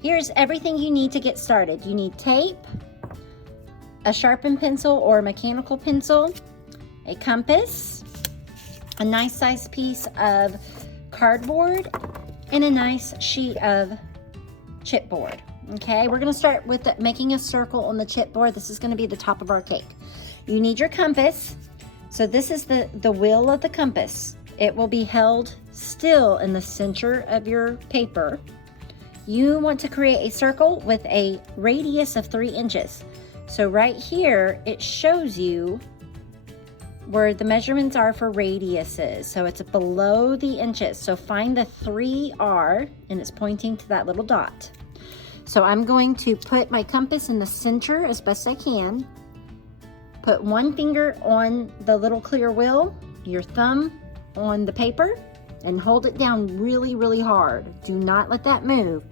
Here's everything you need to get started. You need tape, a sharpened pencil or mechanical pencil, a compass, a nice size piece of cardboard, and a nice sheet of chipboard. Okay, we're gonna start with making a circle on the chipboard. This is gonna be the top of our cake. You need your compass. So this is the wheel of the compass. It will be held still in the center of your paper. You want to create a circle with a radius of 3 inches. So right here, it shows you where the measurements are for radiuses. So it's below the inches. So find the 3R, and it's pointing to that little dot. So I'm going to put my compass in the center as best I can. Put one finger on the little clear wheel, your thumb on the paper, and hold it down really, really hard. Do not let that move.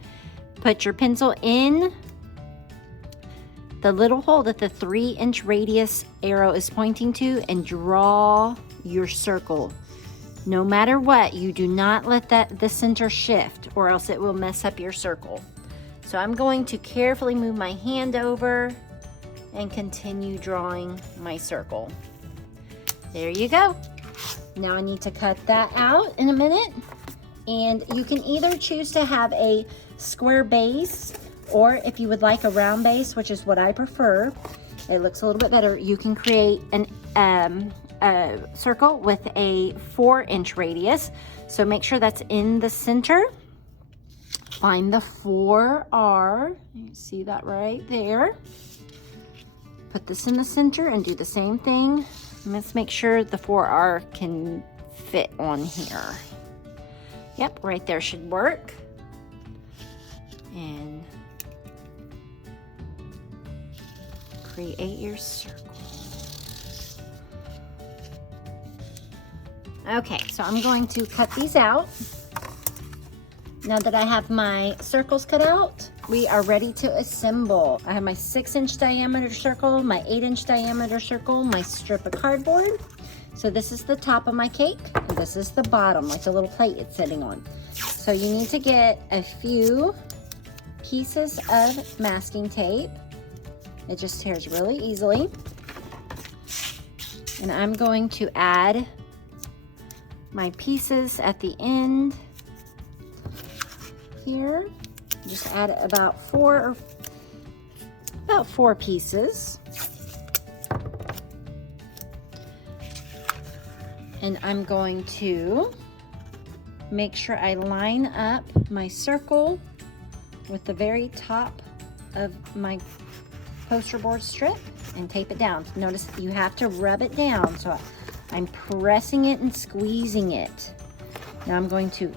Put your pencil in the little hole that the 3-inch radius arrow is pointing to and draw your circle. No matter what, you do not let the center shift or else it will mess up your circle. So I'm going to carefully move my hand over and continue drawing my circle. There you go. Now I need to cut that out in a minute. And you can either choose to have a square base, or if you would like a round base, which is what I prefer, it looks a little bit better, you can create a circle with a 4-inch radius. So make sure that's in the center. Find the 4R, you see that right there. Put this in the center and do the same thing. Let's make sure the 4R can fit on here. Yep, right there should work. And create your circle. Okay, so I'm going to cut these out. Now that I have my circles cut out, we are ready to assemble. I have my 6-inch diameter circle, my 8-inch diameter circle, my strip of cardboard. So this is the top of my cake, and this is the bottom, like the little plate it's sitting on. So you need to get a few pieces of masking tape. It just tears really easily. And I'm going to add my pieces at the end here. Just add about four pieces. And I'm going to make sure I line up my circle with the very top of my poster board strip and tape it down. Notice you have to rub it down. So I'm pressing it and squeezing it. Now I'm going to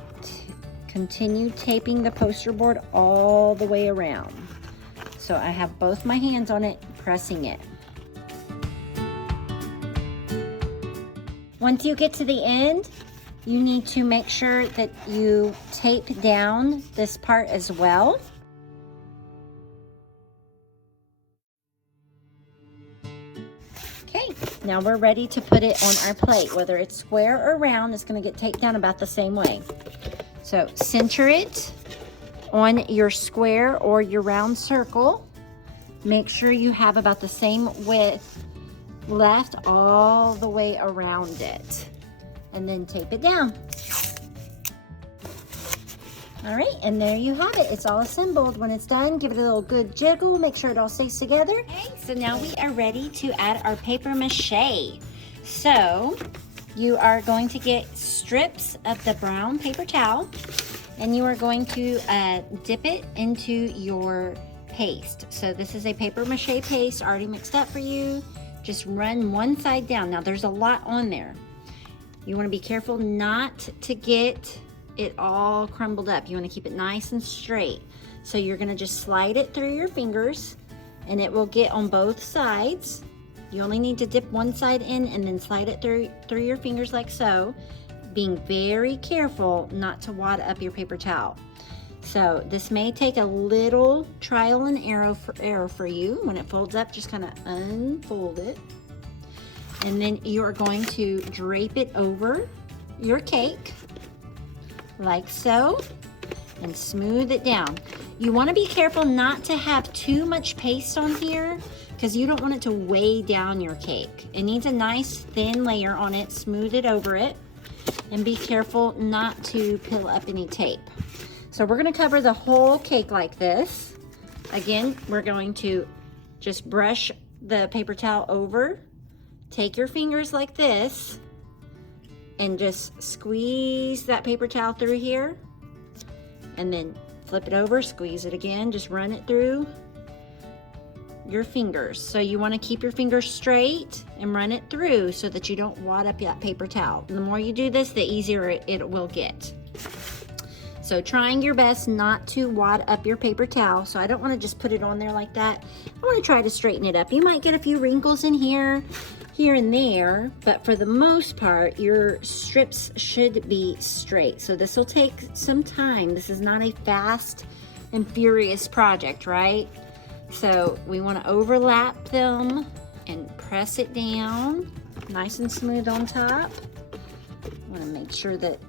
continue taping the poster board all the way around. So I have both my hands on it, pressing it. Once you get to the end, you need to make sure that you tape down this part as well. Okay, now we're ready to put it on our plate. Whether it's square or round, it's going to get taped down about the same way. So center it on your square or your round circle. Make sure you have about the same width left all the way around it. And then tape it down. All right, and there you have it. It's all assembled. When it's done, give it a little good jiggle. Make sure it all stays together. Okay, so now we are ready to add our paper mache. So you are going to get strips of the brown paper towel, and you are going to dip it into your paste. So this is a paper mache paste already mixed up for you. Just run one side down. Now there's a lot on there. You want to be careful not to get it all crumbled up. You want to keep it nice and straight. So you're going to just slide it through your fingers, and it will get on both sides. You only need to dip one side in and then slide it through your fingers like so, being very careful not to wad up your paper towel. So this may take a little trial and error for you. When it folds up, just kind of unfold it. And then you are going to drape it over your cake like so and smooth it down. You want to be careful not to have too much paste on here because you don't want it to weigh down your cake. It needs a nice thin layer on it. Smooth it over it and be careful not to peel up any tape. So we're going to cover the whole cake like this. Again, we're going to just brush the paper towel over. Take your fingers like this and just squeeze that paper towel through here, and then flip it over, squeeze it again, just run it through your fingers. So you want to keep your fingers straight and run it through so that you don't wad up that paper towel. And the more you do this, the easier it will get. So trying your best not to wad up your paper towel. So I don't want to just put it on there like that. I want to try to straighten it up. You might get a few wrinkles in here and there, but for the most part, your strips should be straight. So this will take some time. This is not a fast and furious project, right? So we want to overlap them and press it down nice and smooth on top. I want to make sure that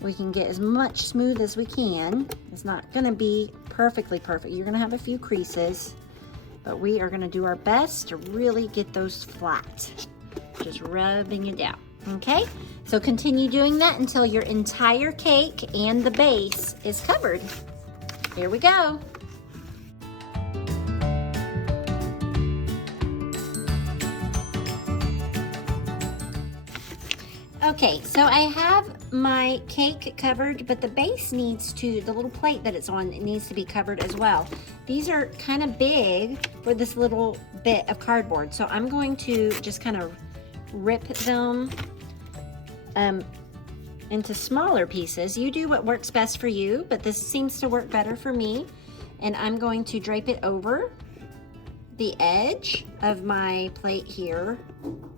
we can get as much smooth as we can. It's not going to be perfectly perfect. You're going to have a few creases, but we are going to do our best to really get those flat. Just rubbing it down. Okay, so continue doing that until your entire cake and the base is covered. Here we go. Okay, so I have my cake covered, but the base needs to, the little plate that it's on, it needs to be covered as well. These are kind of big for this little bit of cardboard, so I'm going to just kind of rip them into smaller pieces. You do what works best for you, but this seems to work better for me. And I'm going to drape it over the edge of my plate here.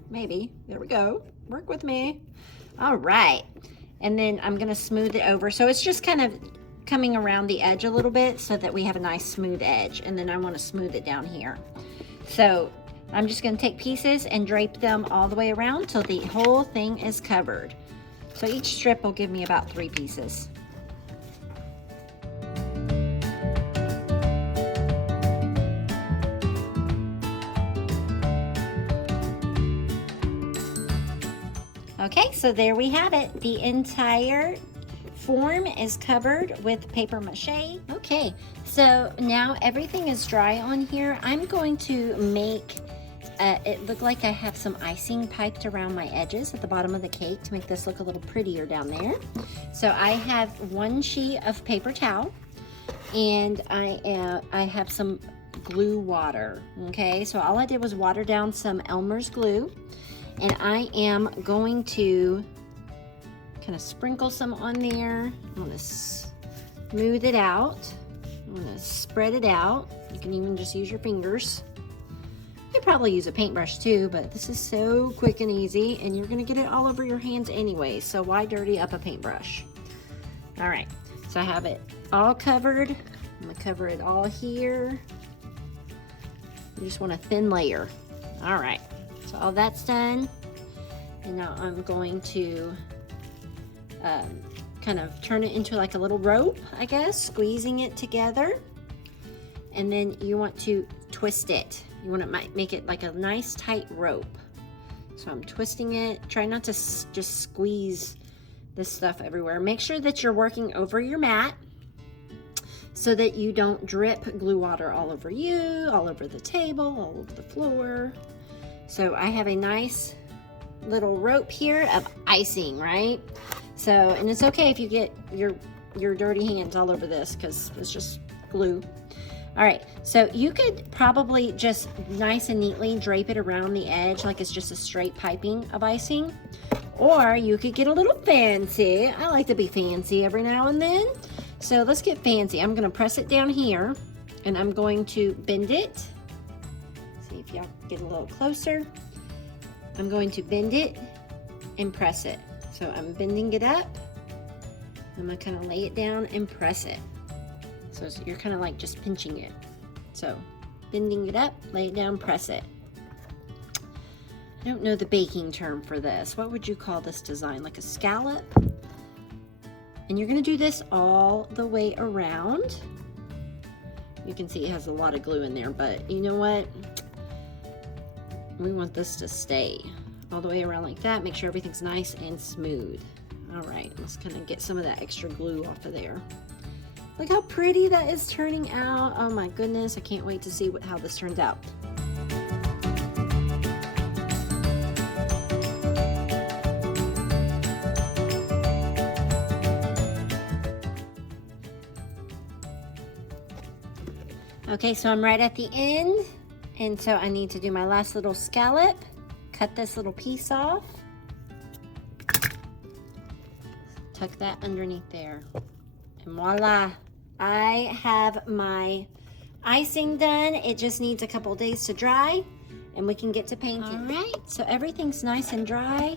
Maybe, there we go, work with me. All right, and then I'm gonna smooth it over. So it's just kind of coming around the edge a little bit so that we have a nice smooth edge. And then I wanna smooth it down here. So I'm just going to take pieces and drape them all the way around till the whole thing is covered. So each strip will give me about 3 pieces. Okay, so there we have it. The entire form is covered with paper mache. Okay, so now everything is dry on here. I'm going to make it look like I have some icing piped around my edges at the bottom of the cake to make this look a little prettier down there. So I have 1 sheet of paper towel, and I have some glue water. Okay, so all I did was water down some Elmer's glue, and I am going to kind of sprinkle some on there. I'm going to smooth it out. I'm going to spread it out. You can even just use your fingers. You could probably use a paintbrush too, but this is so quick and easy, and you're gonna get it all over your hands anyway, so why dirty up a paintbrush? All right, so I have it all covered. I'm gonna cover it all here. You just want a thin layer. All right, so all that's done, and now I'm going to kind of turn it into like a little rope, I guess, squeezing it together, and then you want to twist it. You want to make it like a nice tight rope. So I'm twisting it. Try not to just squeeze this stuff everywhere. Make sure that you're working over your mat so that you don't drip glue water all over you, all over the table, all over the floor. So I have a nice little rope here of icing, right? So, and it's okay if you get your dirty hands all over this because it's just glue. All right, so you could probably just nice and neatly drape it around the edge like it's just a straight piping of icing, or you could get a little fancy. I like to be fancy every now and then, so let's get fancy. I'm gonna press it down here, and I'm going to bend it. See if y'all get a little closer. I'm going to bend it and press it. So I'm bending it up. I'm gonna kind of lay it down and press it. So you're kind of like just pinching it. So bending it up, lay it down, press it. I don't know the baking term for this. What would you call this design? Like a scallop? And you're gonna do this all the way around. You can see it has a lot of glue in there, but you know what? We want this to stay all the way around like that. Make sure everything's nice and smooth. All right, let's kind of get some of that extra glue off of there. Look how pretty that is turning out. Oh my goodness, I can't wait to see how this turns out. Okay, so I'm right at the end, and so I need to do my last little scallop. Cut this little piece off. Tuck that underneath there. And voila, I have my icing done. It just needs a couple days to dry, and we can get to painting. All right, so everything's nice and dry.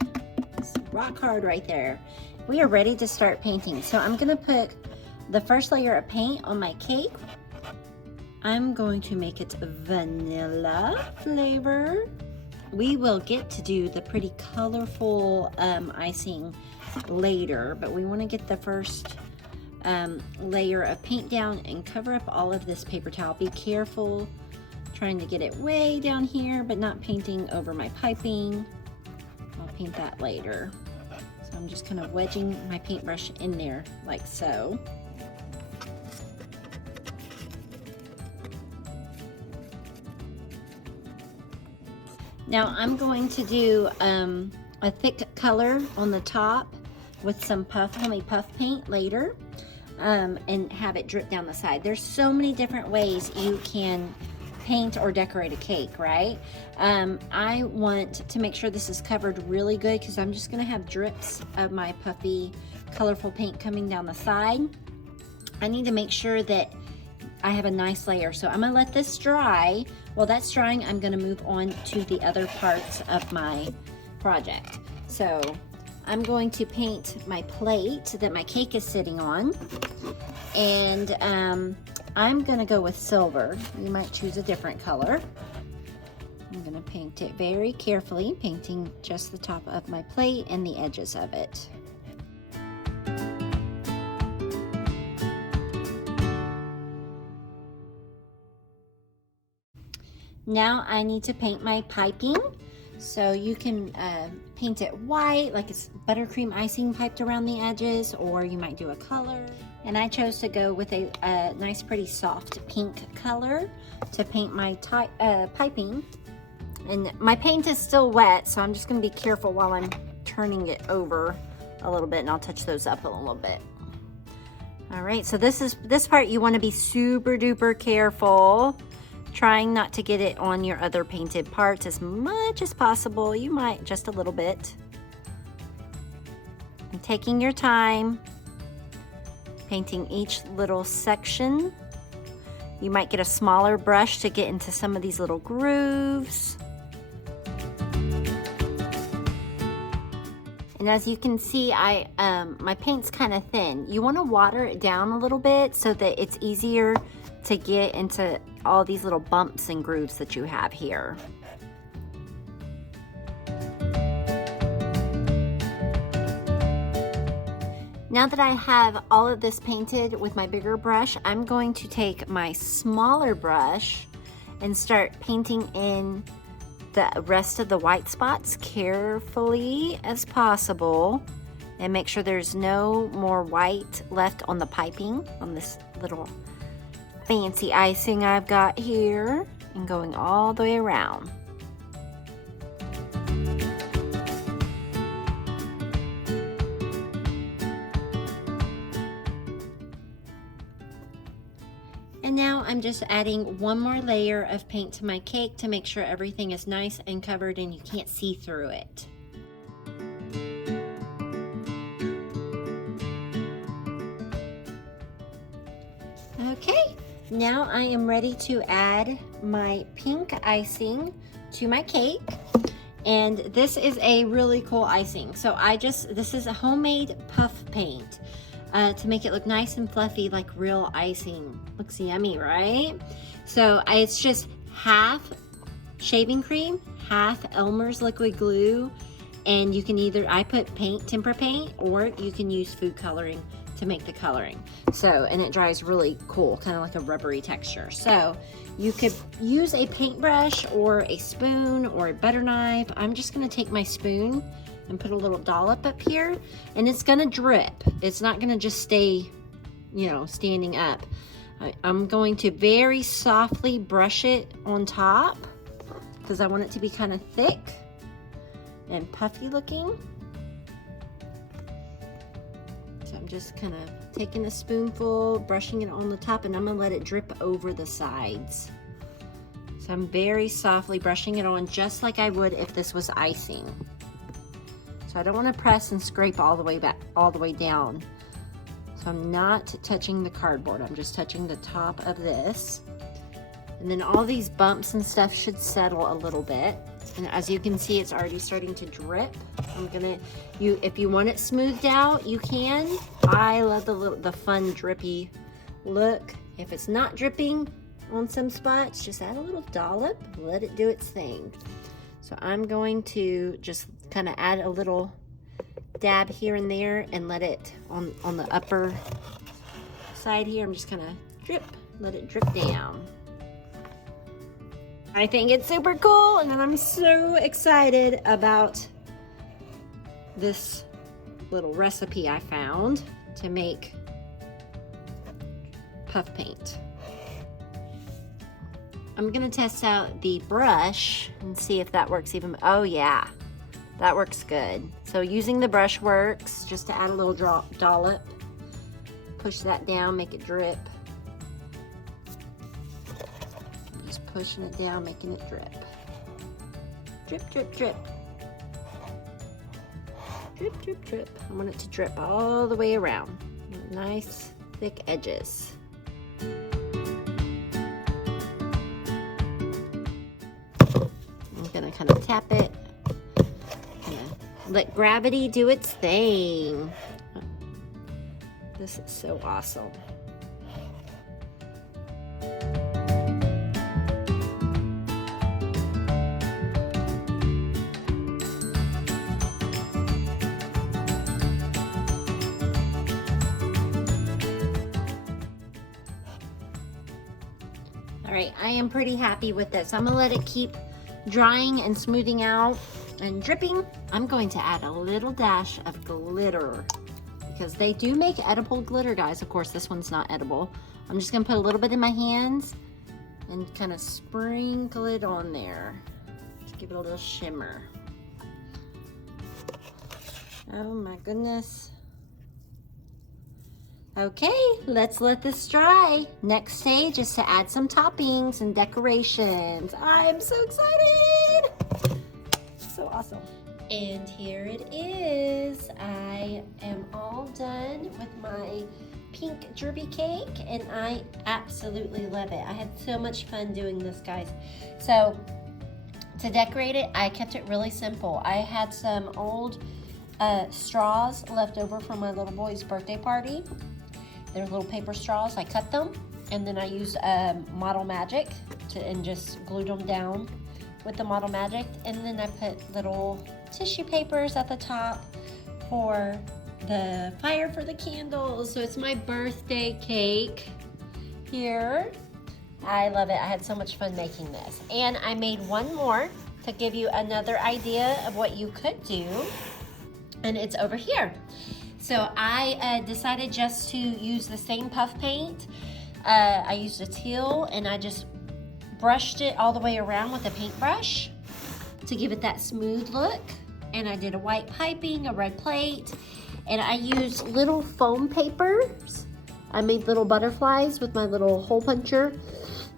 It's rock hard right there. We are ready to start painting. So I'm gonna put the first layer of paint on my cake. I'm going to make it vanilla flavor. We will get to do the pretty colorful icing later, but we want to get the first layer of paint down and cover up all of this paper towel. Be careful trying to get it way down here, but not painting over my piping. I'll paint that later. So I'm just kind of wedging my paintbrush in there like so. Now I'm going to do a thick color on the top with some homemade puff paint later, and have it drip down the side. There's so many different ways you can paint or decorate a cake, right? I want to make sure this is covered really good because I'm just gonna have drips of my puffy colorful paint coming down the side. I need to make sure that I have a nice layer, so I'm gonna let this dry. While that's drying, I'm gonna move on to the other parts of my project. So I'm going to paint my plate that my cake is sitting on, and I'm gonna go with silver. You might choose a different color. I'm gonna paint it very carefully, painting just the top of my plate and the edges of it. Now I need to paint my piping. So you can paint it white, like it's buttercream icing piped around the edges, or you might do a color. And I chose to go with a nice, pretty soft pink color to paint my piping. And my paint is still wet, so I'm just gonna be careful while I'm turning it over a little bit, and I'll touch those up a little bit. All right, so this part you wanna be super duper careful, trying not to get it on your other painted parts as much as possible. You might just a little bit. And taking your time, painting each little section. You might get a smaller brush to get into some of these little grooves. And as you can see, my paint's kind of thin. You want to water it down a little bit so that it's easier to get into all these little bumps and grooves that you have here. Now that I have all of this painted with my bigger brush, I'm going to take my smaller brush and start painting in the rest of the white spots carefully as possible, and make sure there's no more white left on the piping on this little fancy icing I've got here, and going all the way around. And now I'm just adding one more layer of paint to my cake to make sure everything is nice and covered and you can't see through it. Okay. Now I am ready to add my pink icing to my cake, and this is a really cool icing. So this is a homemade puff paint to make it look nice and fluffy like real icing. Looks yummy, right? So it's just half shaving cream, half Elmer's liquid glue, and you can I put tempera paint, or you can use food coloring to make the coloring. So, and it dries really cool, kind of like a rubbery texture. So you could use a paintbrush or a spoon or a butter knife. I'm just gonna take my spoon and put a little dollop up here, and it's gonna drip. It's not gonna just stay, you know, standing up. I'm going to very softly brush it on top because I want it to be kind of thick and puffy looking. So I'm just kind of taking a spoonful, brushing it on the top, and I'm gonna let it drip over the sides. So I'm very softly brushing it on just like I would if this was icing. So I don't want to press and scrape all the way back, all the way down. So I'm not touching the cardboard, I'm just touching the top of this. And then all these bumps and stuff should settle a little bit. And as you can see, it's already starting to drip. I'm gonna, if you want it smoothed out, you can. I love the fun drippy look. If it's not dripping on some spots, just add a little dollop, let it do its thing. So I'm going to just kind of add a little dab here and there and let it on the upper side here. I'm just gonna let it drip down. I think it's super cool, and I'm so excited about this little recipe I found to make puff paint. I'm gonna test out the brush and see if that works even. Oh yeah, that works good. So using the brush works, just to add a little dollop. Push that down, make it drip. Just pushing it down, making it drip. Drip, drip, drip. Drip, drip, drip. I want it to drip all the way around. Nice, thick edges. I'm gonna kind of tap it. Let gravity do its thing. This is so awesome. All right, I am pretty happy with this. I'm gonna let it keep drying and smoothing out and dripping. I'm going to add a little dash of glitter because they do make edible glitter, guys. Of course, this one's not edible. I'm just gonna put a little bit in my hands and kind of sprinkle it on there to give it a little shimmer. Oh my goodness. Okay, let's let this dry. Next stage is to add some toppings and decorations. I'm so excited. So awesome. And here it is. I am all done with my pink derby cake, and I absolutely love it. I had so much fun doing this, guys. So to decorate it, I kept it really simple. I had some old straws left over from my little boy's birthday party. They're little paper straws. I cut them, and then I used Model Magic and just glued them down with the Model Magic. And then I put little tissue papers at the top for the fire for the candles. So it's my birthday cake here. I love it. I had so much fun making this. And I made one more to give you another idea of what you could do. And it's over here. So I decided just to use the same puff paint. I used a teal, and I just brushed it all the way around with a paintbrush to give it that smooth look. And I did a white piping, a red plate, and I used little foam papers. I made little butterflies with my little hole puncher,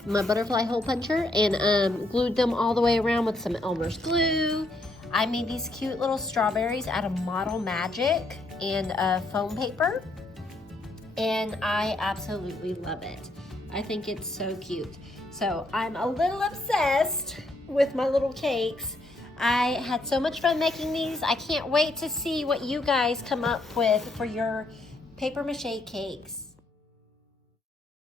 my butterfly hole puncher, and glued them all the way around with some Elmer's glue. I made these cute little strawberries out of Model Magic and foam paper, and I absolutely love it. I think it's so cute. So I'm a little obsessed with my little cakes. I had so much fun making these. I can't wait to see what you guys come up with for your paper mache cakes.